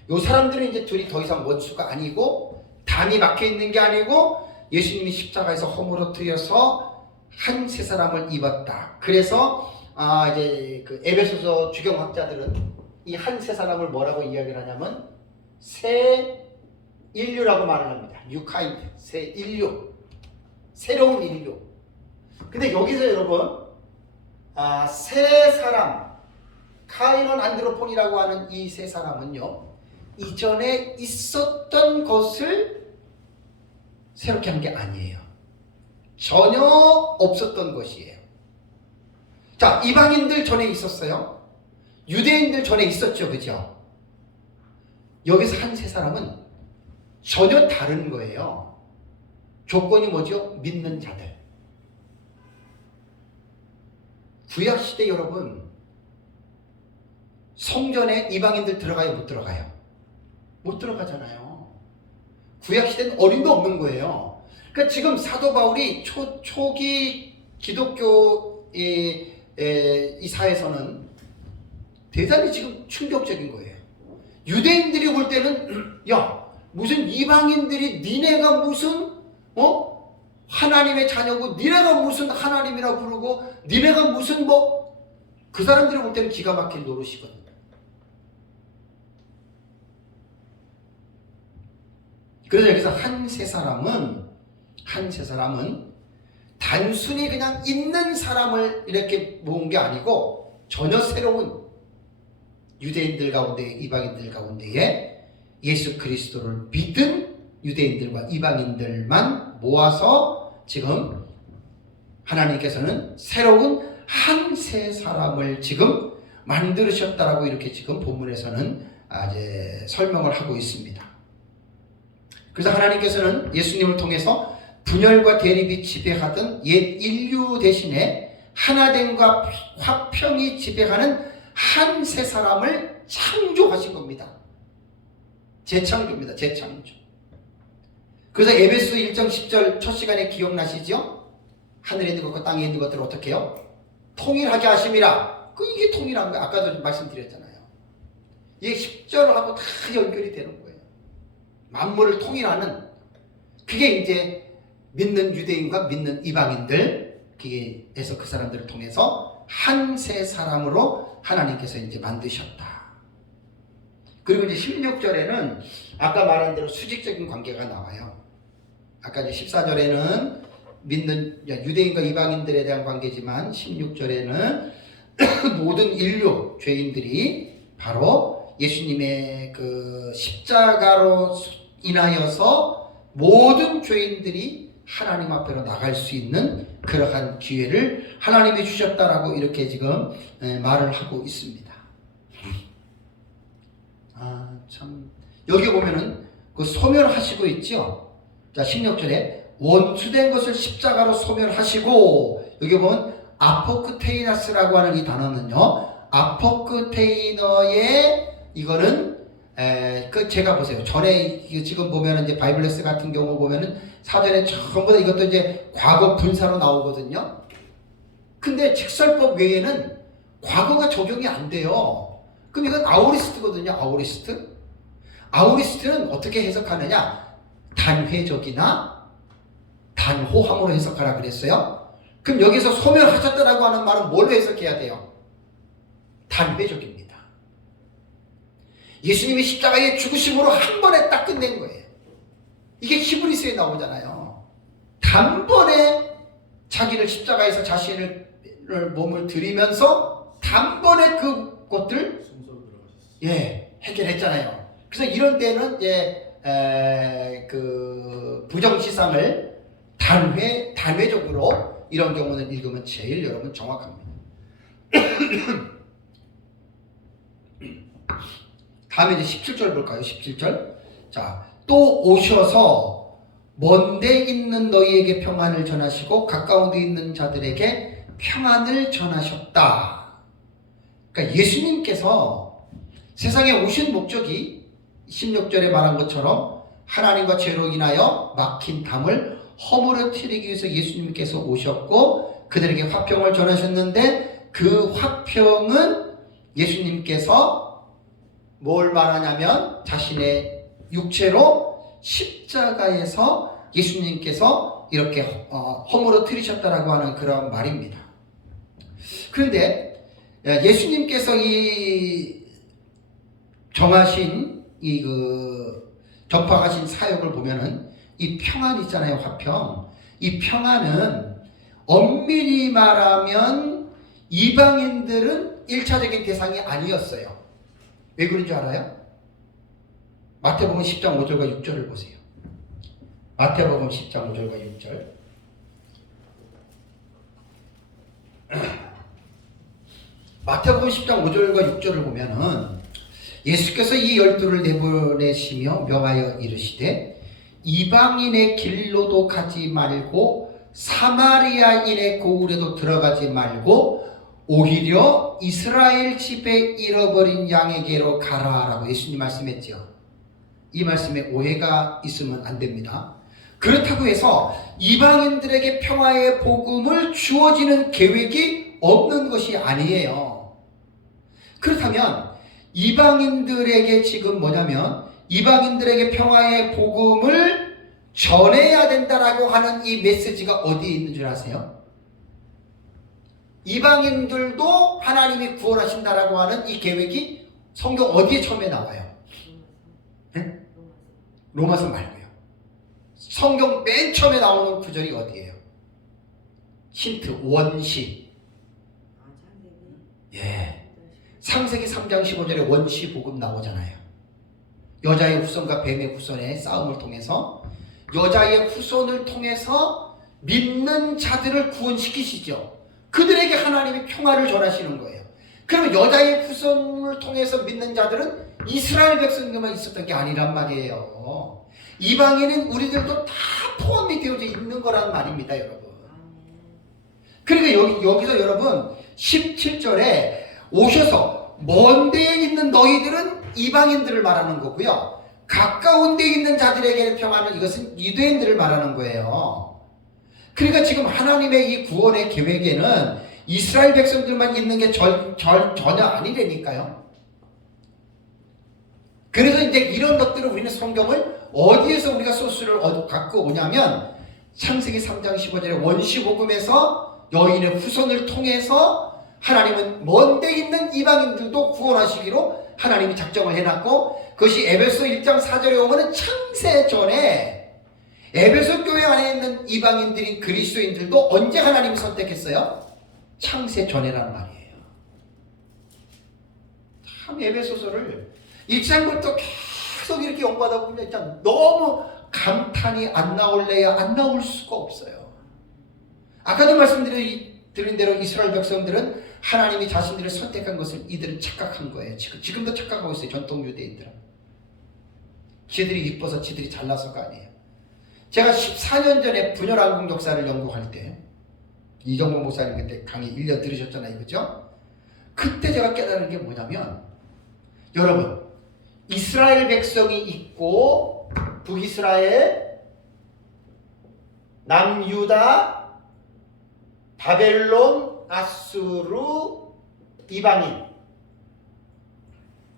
이 사람들은 이제 둘이 더 이상 원수가 아니고, 담이 막혀 있는 게 아니고, 예수님이 십자가에서 허물어뜨려서 한 새 사람을 입었다. 그래서 이제 그 에베소서 주경학자들은 이 한 새 사람을 뭐라고 이야기를 하냐면 새 인류라고 말을 합니다. New kind, 새 인류, 새로운 인류. 근데 여기서 여러분 새 사람, 카이논 안드로폰이라고 하는 이 새 사람은요, 이전에 있었던 것을 새롭게 한 게 아니에요. 전혀 없었던 것이에요. 자, 이방인들 전에 있었어요. 유대인들 전에 있었죠, 그죠? 여기서 한 새 사람은 전혀 다른 거예요. 조건이 뭐죠? 믿는 자들. 구약시대 여러분, 성전에 이방인들 들어가요, 못 들어가요? 못 들어가잖아요. 구약시대는 어림도 없는 거예요. 그러니까 지금 사도 바울이 초기 기독교 이 사회에서는 대단히 지금 충격적인 거예요. 유대인들이 볼 때는 야, 무슨 이방인들이 니네가 무슨 하나님의 자녀고 니네가 무슨 하나님이라 부르고 니네가 무슨 그 사람들이 볼 때는 기가 막힌 노릇이거든요. 그래서 여기서 한 새 사람은 단순히 그냥 있는 사람을 이렇게 모은 게 아니고 전혀 새로운 유대인들 가운데 이방인들 가운데에 예수 그리스도를 믿은 유대인들과 이방인들만 모아서 지금 하나님께서는 새로운 한 새 사람을 지금 만드셨다라고 이렇게 지금 본문에서는 이제 설명을 하고 있습니다. 그래서 하나님께서는 예수님을 통해서 분열과 대립이 지배하던 옛 인류 대신에 하나됨과 화평이 지배하는 한 새 사람을 창조하신 겁니다. 재창조입니다. 재창조. 그래서 에베소 1장 10절 첫 시간에 기억나시죠? 하늘에 있는 것과 땅에 있는 것들을 어떻게 해요? 통일하게 하심이라. 이게 통일한 거 아까도 말씀드렸잖아요. 이게 10절하고 다 연결이 되는 거예요. 만물을 통일하는, 그게 이제 믿는 유대인과 믿는 이방인들, 그게에서 그 사람들을 통해서 한 새 사람으로 하나님께서 이제 만드셨다. 그리고 이제 16절에는 아까 말한 대로 수직적인 관계가 나와요. 아까 이제 14절에는 믿는 유대인과 이방인들에 대한 관계지만 16절에는 모든 인류 죄인들이 바로 예수님의 그 십자가로 인하여서 모든 죄인들이 하나님 앞으로 나갈 수 있는 그러한 기회를 하나님이 주셨다라고 이렇게 지금 말을 하고 있습니다. 참 여기 보면은 그 소멸하시고 있죠. 자, 16절에 원수된 것을 십자가로 소멸하시고, 여기 보면 아포크테이나스라고 하는 이 단어는요, 아포크테이너의 이거는 제가 보세요. 전에 지금 보면은 이제 바이블레스 같은 경우 보면은 사전에 전부 다 이것도 이제 과거 분사로 나오거든요. 근데 직설법 외에는 과거가 적용이 안 돼요. 그럼 이건 아오리스트거든요. 아오리스트는 어떻게 해석하느냐? 단회적이나 단호함으로 해석하라 그랬어요. 그럼 여기서 소멸하셨다라고 하는 말은 뭘로 해석해야 돼요? 단회적입니다. 예수님이 십자가의 죽으심으로 한 번에 딱 끝낸 거예요. 이게 히브리서에 나오잖아요. 단번에 자기를 십자가에서 자신을 몸을 들이면서 단번에 그것들 해결했잖아요. 그래서 이런 때는 이제 그 부정시상을 단회적으로 이런 경우는 읽으면 제일 여러분 정확합니다. 다음에 이제 17절 볼까요? 17절. 자, 또 오셔서 먼데 있는 너희에게 평안을 전하시고 가까운 데 있는 자들에게 평안을 전하셨다. 그러니까 예수님께서 세상에 오신 목적이 16절에 말한 것처럼 하나님과 죄로 인하여 막힌 담을 허물어뜨리기 위해서 예수님께서 오셨고 그들에게 화평을 전하셨는데, 그 화평은 예수님께서 뭘 말하냐면 자신의 육체로 십자가에서 예수님께서 이렇게 허물어뜨리셨다라고 하는 그런 말입니다. 그런데 예수님께서 이 정하신 전파하신 사역을 보면은 이 평안 있잖아요, 화평. 이 평안은 엄밀히 말하면 이방인들은 1차적인 대상이 아니었어요. 왜 그런 줄 알아요? 마태복음 10장 5절과 6절을 보세요. 마태복음 10장 5절과 6절. 마태복음 10장 5절과 6절을 보면은 예수께서 이 12를 내보내시며 명하여 이르시되 이방인의 길로도 가지 말고 사마리아인의 고을에도 들어가지 말고 오히려 이스라엘 집에 잃어버린 양에게로 가라라고 예수님 말씀했죠. 이 말씀에 오해가 있으면 안 됩니다. 그렇다고 해서 이방인들에게 평화의 복음을 주어지는 계획이 없는 것이 아니에요. 그렇다면 이방인들에게 지금 뭐냐면 이방인들에게 평화의 복음을 전해야 된다라고 하는 이 메시지가 어디에 있는 줄 아세요? 이방인들도 하나님이 구원하신다라고 하는 이 계획이 성경 어디에 처음에 나와요? 네? 로마서 말고요. 성경 맨 처음에 나오는 구절이 어디예요? 힌트, 원시. 예. 창세기 3장 15절에 원시 복음 나오잖아요. 여자의 후손과 뱀의 후손의 싸움을 통해서 여자의 후손을 통해서 믿는 자들을 구원시키시죠. 그들에게 하나님이 평화를 전하시는 거예요. 그러면 여자의 후손을 통해서 믿는 자들은 이스라엘 백성들만 있었던 게 아니란 말이에요. 이방인은 우리들도 다 포함이 되어져 있는 거란 말입니다, 여러분. 그러니까 여기서 여러분 17절에 오셔서 먼 데에 있는 너희들은 이방인들을 말하는 거고요. 가까운 데에 있는 자들에게는 평안은 이것은 유대인들을 말하는 거예요. 그러니까 지금 하나님의 이 구원의 계획에는 이스라엘 백성들만 있는 게 전혀 아니라니까요. 그래서 이제 이런 것들을 우리는 성경을 어디에서 우리가 소스를 갖고 오냐면 창세기 3장 15절에 원시복음에서 여인의 후손을 통해서 하나님은 먼 데 있는 이방인들도 구원하시기로 하나님이 작정을 해놨고 그것이 에베소 1장 4절에 오면은 창세 전에 에베소 교회 안에 있는 이방인들인 그리스도인들도 언제 하나님이 선택했어요? 창세 전에란 말이에요. 참 에베소서를 1장부터 계속 이렇게 연구하다 보면 진짜 너무 감탄이 안 나올래야 안 나올 수가 없어요. 아까도 말씀드린 대로 이스라엘 백성들은 하나님이 자신들을 선택한 것을 이들은 착각한 거예요. 지금도 착각하고 있어요. 전통 유대인들은. 지들이 이뻐서 지들이 잘나서가 아니에요. 제가 14년 전에 분열왕국 역사를 연구할 때 이정복 목사님 그때 강의 1년 들으셨잖아요. 그죠? 그때 제가 깨달은 게 뭐냐면 여러분 이스라엘 백성이 있고 북이스라엘, 남유다, 바벨론, 아수르, 이방인.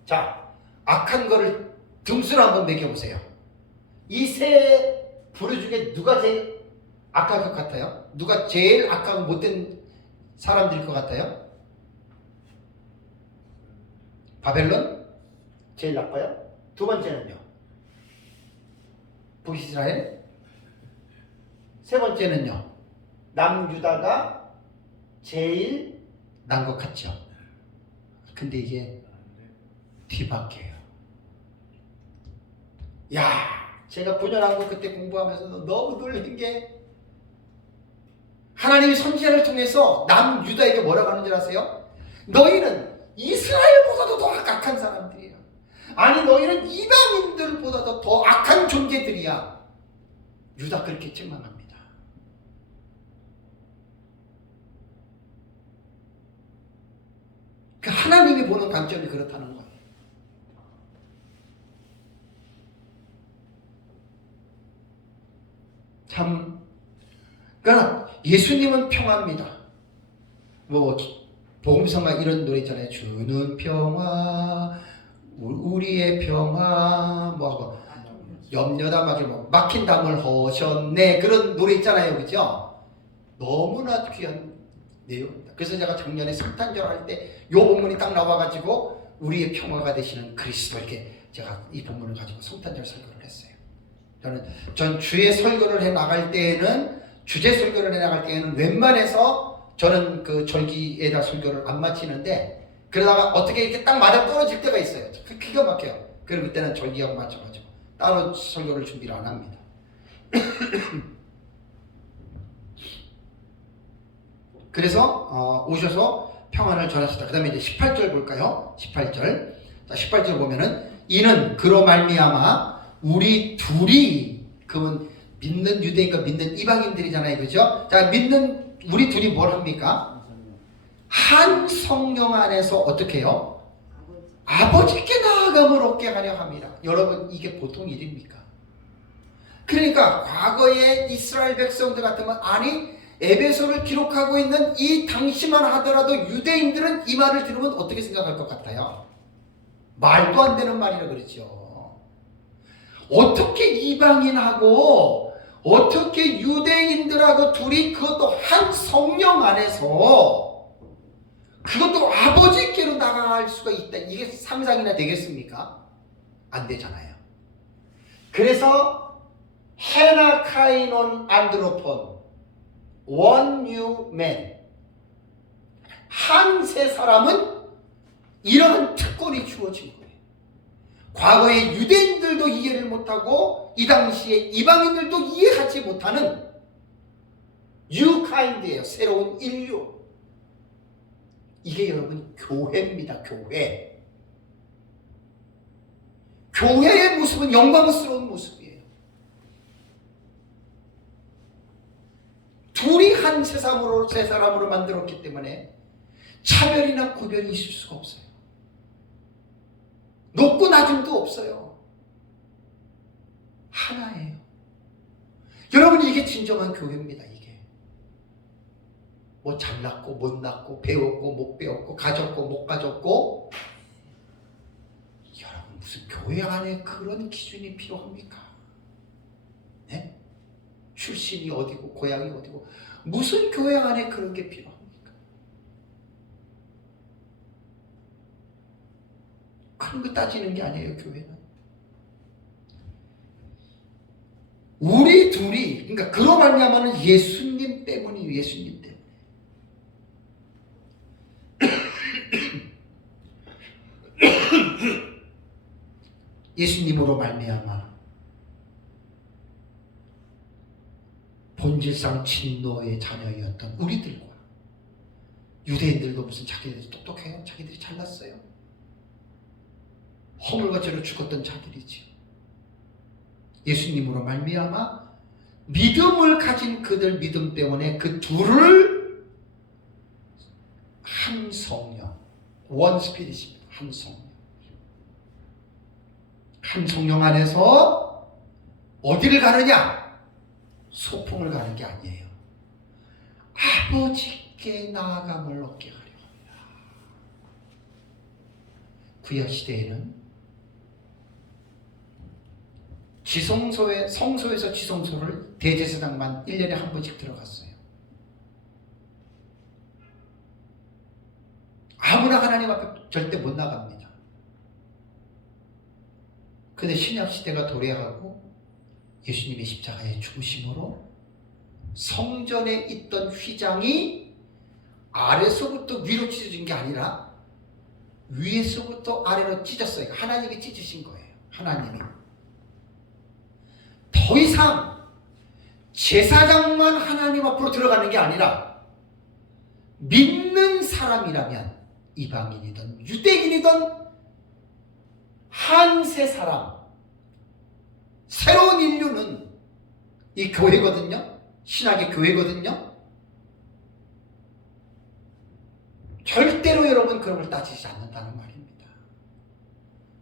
자, 악한 거를 등수를 한번 매겨보세요. 이 세 부류 중에 누가 제일 악할 것 같아요? 누가 제일 악하고 못된 사람들일 것 같아요? 바벨론? 제일 나빠요? 두 번째는요? 북이스라엘? 세 번째는요? 남유다가 제일 난 것 같죠? 근데 이게 뒤바뀌어요. 야, 제가 분열왕국 그때 공부하면서 너무 놀란 게 하나님이 선지자를 통해서 남유다에게 뭐라고 하는 줄 아세요? 너희는 이스라엘보다도 더 악한 사람들이야. 아니 너희는 이방인들보다도 더 악한 존재들이야. 유다 그렇게 책망합니다. 그 하나님이 보는 관점이 그렇다는 거예요. 참, 그러나 예수님은 평화입니다. 뭐 복음성가 이런 노래 있잖아요. 주는 평화, 우리의 평화, 뭐 하고 염려담하게 뭐 막힌 담을 허셨네 그런 노래 있잖아요, 그죠? 너무나 귀한 내용입니다. 그래서 제가 작년에 성탄절 할 때 요 본문이 딱 나와가지고 우리의 평화가 되시는 그리스도 이렇게 제가 이 본문을 가지고 성탄절 설교를 했어요. 전 주의 설교를 해 나갈 때에는 주제 설교를 해 나갈 때에는 웬만해서 저는 그 절기에다 설교를 안 마치는데 그러다가 어떻게 이렇게 딱 맞아 떨어질 때가 있어요. 기가 막혀요. 그럼 그때는 절기하고 맞춰가지고 따로 설교를 준비를 안 합니다. 그래서 오셔서 평안을 전하셨다. 그 다음에 이제 18절 볼까요? 18절. 자, 18절 보면은 이는 그로 말미암아 우리 둘이 그건 믿는 유대인과 믿는 이방인들이잖아요, 그죠? 자, 믿는 우리 둘이 뭘 합니까? 한 성령 안에서 어떻게 해요? 아버지께 나아감을 얻게 하려 합니다. 여러분, 이게 보통 일입니까? 그러니까 과거에 이스라엘 백성들 같으면 아니 에베소를 기록하고 있는 이 당시만 하더라도 유대인들은 이 말을 들으면 어떻게 생각할 것 같아요? 말도 안 되는 말이라 그러죠. 어떻게 이방인하고 어떻게 유대인들하고 둘이 그것도 한 성령 안에서 그것도 아버지께로 나갈 수가 있다. 이게 상상이나 되겠습니까? 안 되잖아요. 그래서 헤나카이논 안드로폰 One new man. 한 세 사람은 이러한 특권이 주어진 거예요. 과거에 유대인들도 이해를 못하고 이 당시에 이방인들도 이해하지 못하는 new kind예요. 새로운 인류. 이게 여러분 교회입니다. 교회. 교회의 모습은 영광스러운 모습이에요. 둘이 한 세 사람으로 만들었기 때문에 차별이나 구별이 있을 수가 없어요. 높고 낮음도 없어요. 하나예요. 여러분, 이게 진정한 교회입니다. 이게 뭐 잘났고 못 났고 배웠고 못 배웠고 가졌고 못 가졌고, 여러분 무슨 교회 안에 그런 기준이 필요합니까? 네? 출신이 어디고 고향이 어디고 무슨 교회 안에 그런 게 필요합니까? 그런 거 따지는 게 아니에요. 교회는 우리 둘이, 그러니까 그로 말미암아는 예수님 때문이에요. 예수님 때문에. 예수님으로 말미암아 본질상 진노의 자녀였던 우리들과, 유대인들도 무슨 자기들이 똑똑해요? 자기들이 잘났어요? 허물과 죄로 죽었던 자들이지. 예수님으로 말미암아 믿음을 가진 그들 믿음 때문에 그 둘을 한 성령, 원 스피릿입니다. 한 성령. 한 성령 안에서 어디를 가느냐? 소풍을 가는 게 아니에요. 아버지께 나아감을 얻게 하려 합니다. 구약 시대에는 성소에서 지성소를 대제사장만 1년에 한 번씩 들어갔어요. 아무나 하나님 앞에 절대 못 나갑니다. 근데 신약 시대가 도래하고 예수님의 십자가의 죽으심으로 성전에 있던 휘장이 아래서부터 위로 찢어진 게 아니라 위에서부터 아래로 찢었어요. 하나님이 찢으신 거예요. 하나님이. 더 이상 제사장만 하나님 앞으로 들어가는 게 아니라 믿는 사람이라면 이방인이든 유대인이든 한 세 사람, 새로운 인류는 이 교회거든요. 신학의 교회거든요. 절대로 여러분 그런 걸 따지지 않는다는 말입니다.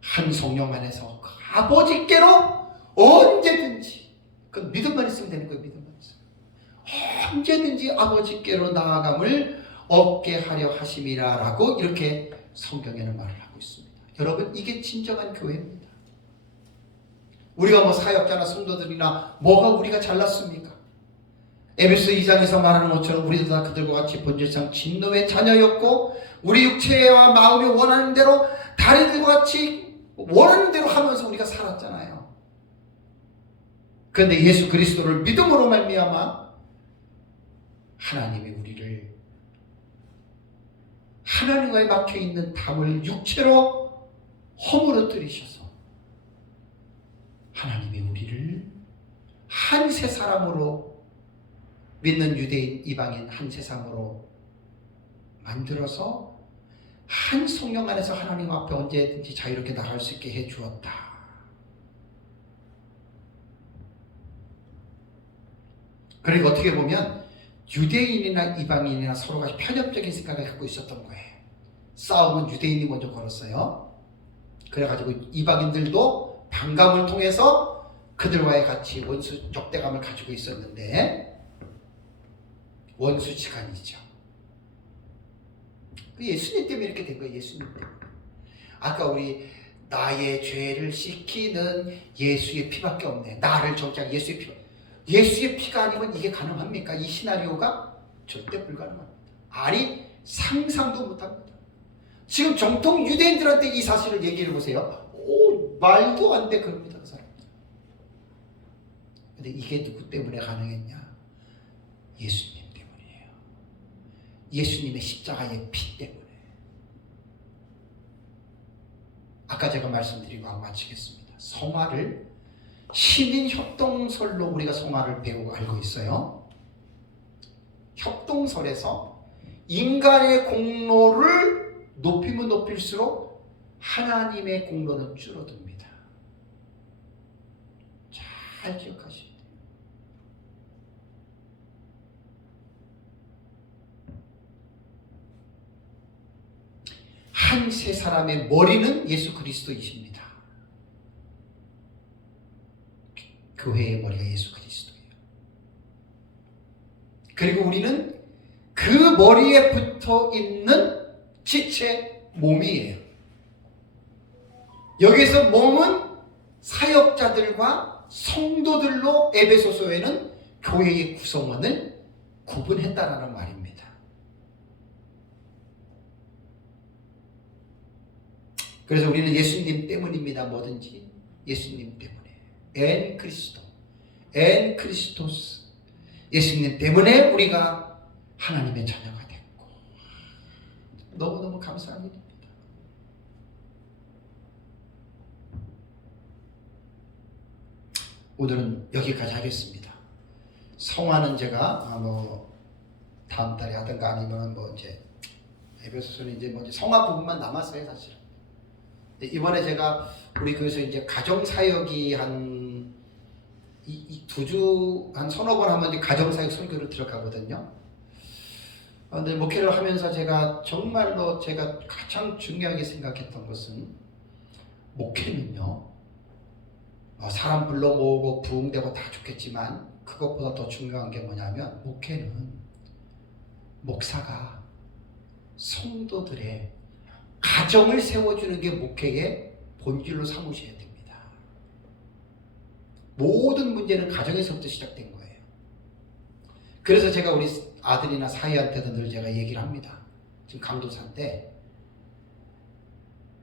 한 성령 안에서 아버지께로 언제든지, 그건 믿음만 있으면 되는 거예요. 믿음만 있으면 언제든지 아버지께로 나아감을 얻게 하려 하심이라 라고 이렇게 성경에는 말을 하고 있습니다. 여러분, 이게 진정한 교회입니다. 우리가 뭐 사역자나 성도들이나 뭐가 우리가 잘났습니까? 에베소 2장에서 말하는 것처럼 우리도 다 그들과 같이 본질상 진노의 자녀였고 우리 육체와 마음이 원하는 대로 다리들과 같이 원하는 대로 하면서 우리가 살았잖아요. 그런데 예수 그리스도를 믿음으로 말미암아 하나님이 우리를 하나님과의 막혀있는 담을 육체로 허물어뜨리셔서 하나님이 우리를 한 세 사람으로 믿는 유대인 이방인 한 세상으로 만들어서 한 성령 안에서 하나님 앞에 언제든지 자유롭게 나갈 수 있게 해 주었다. 그리고 어떻게 보면 유대인이나 이방인이나 서로가 편협적인 생각을 갖고 있었던 거예요. 싸움은 유대인이 먼저 걸었어요. 그래가지고 이방인들도 반감을 통해서 그들과의 같이 원수 적대감을 가지고 있었는데 원수지간이죠. 예수님 때문에 이렇게 된 거예요. 예수님 때문에. 아까 우리 나의 죄를 씻기는 예수의 피밖에 없네. 나를 정죄한 예수의 피. 예수의 피가 아니면 이게 가능합니까? 이 시나리오가 절대 불가능합니다. 아니 상상도 못합니다. 지금 정통 유대인들한테 이 사실을 얘기해 보세요. 오, 말도 안 돼 그럽니다. 그 사람들. 근데 이게 누구 때문에 가능했냐? 예수님 때문이에요. 예수님의 십자가의 피 때문에. 아까 제가 말씀드린 거 마치겠습니다. 성화를 신인 협동설로 우리가 성화를 배우고 알고 있어요. 협동설에서 인간의 공로를 높이면 높일수록 하나님의 공로는 줄어듭니다. 잘 기억하셔야 돼요. 한 세 사람의 머리는 예수 그리스도이십니다. 교회의 머리가 예수 그리스도예요. 그리고 우리는 그 머리에 붙어 있는 지체 몸이에요. 여기서 몸은 사역자들과 성도들로 에베소서에는 교회의 구성원을 구분했다라는 말입니다. 그래서 우리는 예수님 때문입니다. 뭐든지 예수님 때문에. 엔 그리스도, 엔 크리스토스. 예수님 때문에 우리가 하나님의 자녀가 됐고 너무너무 감사한 일입니다. 오늘은 여기까지 하겠습니다. 성화는 제가 다음 달에 하든가 아니면 이제 에베소서는 이제 성화 부분만 남았어요, 사실은. 이번에 제가 우리 교회에서 이제 가정사역이 한 두 주, 한 서너 번 하면 이제 가정사역 설교를 들어가거든요. 근데 목회를 하면서 제가 정말로 제가 가장 중요하게 생각했던 것은 목회는요, 사람 불러 모으고 부흥되고 다 좋겠지만 그것보다 더 중요한 게 뭐냐면 목회는 목사가 성도들의 가정을 세워주는 게 목회의 본질로 삼으셔야 됩니다. 모든 문제는 가정에서부터 시작된 거예요. 그래서 제가 우리 아들이나 사위한테도 늘 제가 얘기를 합니다. 지금 강도사인데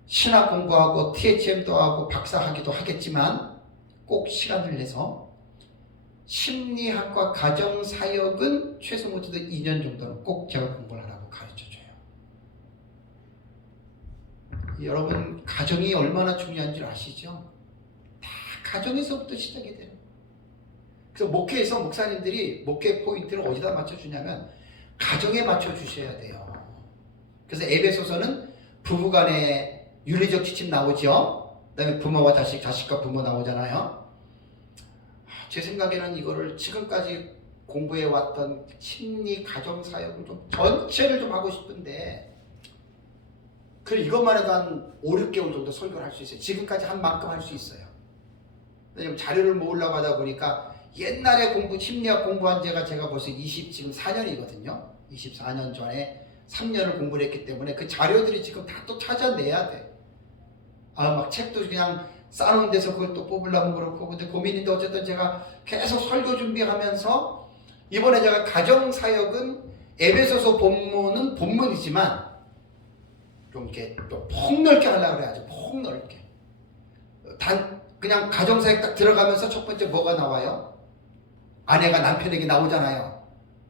신학 공부하고 THM도 하고 박사학위도 하겠지만 꼭 시간을 내서 심리학과 가정사역은 최소 못해도 2년 정도는 꼭 제가 공부를 하라고 가르쳐줘요. 여러분 가정이 얼마나 중요한 줄 아시죠? 다 가정에서부터 시작이 돼요. 그래서 목회에서 목사님들이 목회 포인트를 어디다 맞춰주냐면 가정에 맞춰주셔야 돼요. 그래서 에베소서는 부부간의 윤리적 지침 나오죠. 그 다음에 부모와 자식, 자식과 부모 나오잖아요. 제 생각에는 이거를 지금까지 공부해왔던 심리 가정사역을 좀 전체를 좀 하고 싶은데 그리고 이것만 해도 한 5, 6개월 정도 설교를 할 수 있어요. 지금까지 한 만큼 할 수 있어요. 왜냐면 자료를 모으려고 하다 보니까 옛날에 심리학 공부한 제가 벌써 24년이거든요. 24년 전에 3년을 공부를 했기 때문에 그 자료들이 지금 다 또 찾아내야 돼. 막 책도 그냥 쌓아놓은 데서 그걸 또 뽑으려면 그렇고 근데 고민인데 어쨌든 제가 계속 설교 준비하면서 이번에 제가 가정사역은 에베소서 본문은 본문이지만 좀 이렇게 또 폭넓게 하려고 그래야죠. 폭넓게. 그냥 가정사역 딱 들어가면서 첫 번째 뭐가 나와요? 아내가 남편에게 나오잖아요.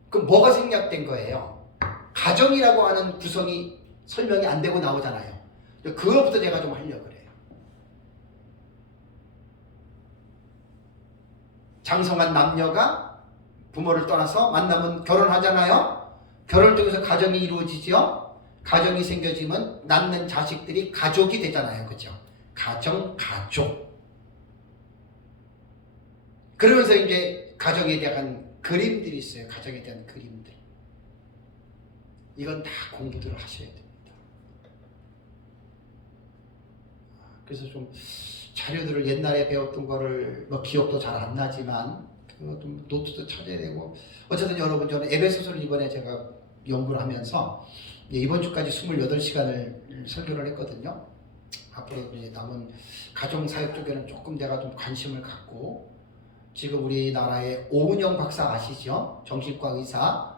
그럼 뭐가 생략된 거예요? 가정이라고 하는 구성이 설명이 안 되고 나오잖아요. 그거부터 제가 좀 하려고 그래요. 장성한 남녀가 부모를 떠나서 만나면 결혼하잖아요. 결혼을 통해서 가정이 이루어지죠. 가정이 생겨지면 낳는 자식들이 가족이 되잖아요. 그죠? 가정. 그러면서 이제 가정에 대한 그림들이 있어요. 가정에 대한 그림들. 이건 다 공부들을 하셔야 됩니다. 그래서 좀 자료들을 옛날에 배웠던 거를 뭐 기억도 잘 안 나지만 그거 좀 노트도 찾아야 되고 어쨌든 여러분 저는 에베소서를 이번에 제가 연구를 하면서 이번 주까지 28시간을 설교를 했거든요. 앞으로 이제 남은 가정사역 쪽에는 조금 내가 좀 관심을 갖고 지금 우리나라의 오은영 박사 아시죠? 정신과 의사.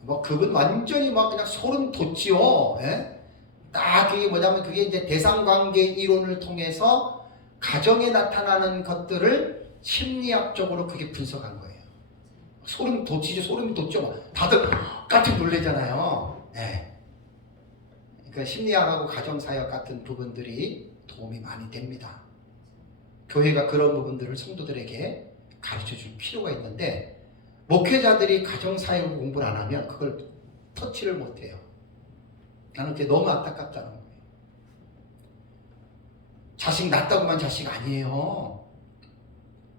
뭐 그분 완전히 막 그냥 소름 돋지요. 예? 딱 그게 뭐냐면 그게 이제 대상관계 이론을 통해서 가정에 나타나는 것들을 심리학적으로 그게 분석한 거예요. 소름 돋지죠. 소름이 돋죠. 다들 깜짝 놀래잖아요. 예. 그러니까 심리학하고 가정사역 같은 부분들이 도움이 많이 됩니다. 교회가 그런 부분들을 성도들에게 가르쳐줄 필요가 있는데 목회자들이 가정사역 공부를 안 하면 그걸 터치를 못해요. 나는 그게 너무 안타깝다는 거예요. 자식 낳았다고만 자식 아니에요.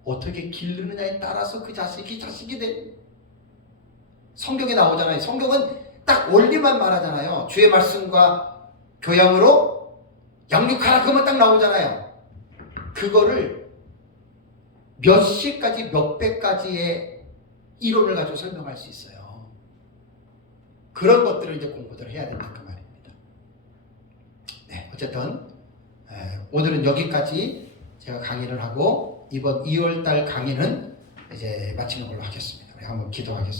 어떻게 기르느냐에 따라서 그 자식이 자식이 돼. 성경에 나오잖아요. 성경은 딱 원리만 말하잖아요. 주의 말씀과 교양으로 양육하라 그것만 딱 나오잖아요. 그거를 몇 시까지 몇 배까지의 이론을 가지고 설명할 수 있어요. 그런 것들을 이제 공부를 해야 된다 그 말입니다. 네, 어쨌든 오늘은 여기까지 제가 강의를 하고 이번 2월달 강의는 이제 마치는 걸로 하겠습니다. 우리 한번 기도하겠습니다.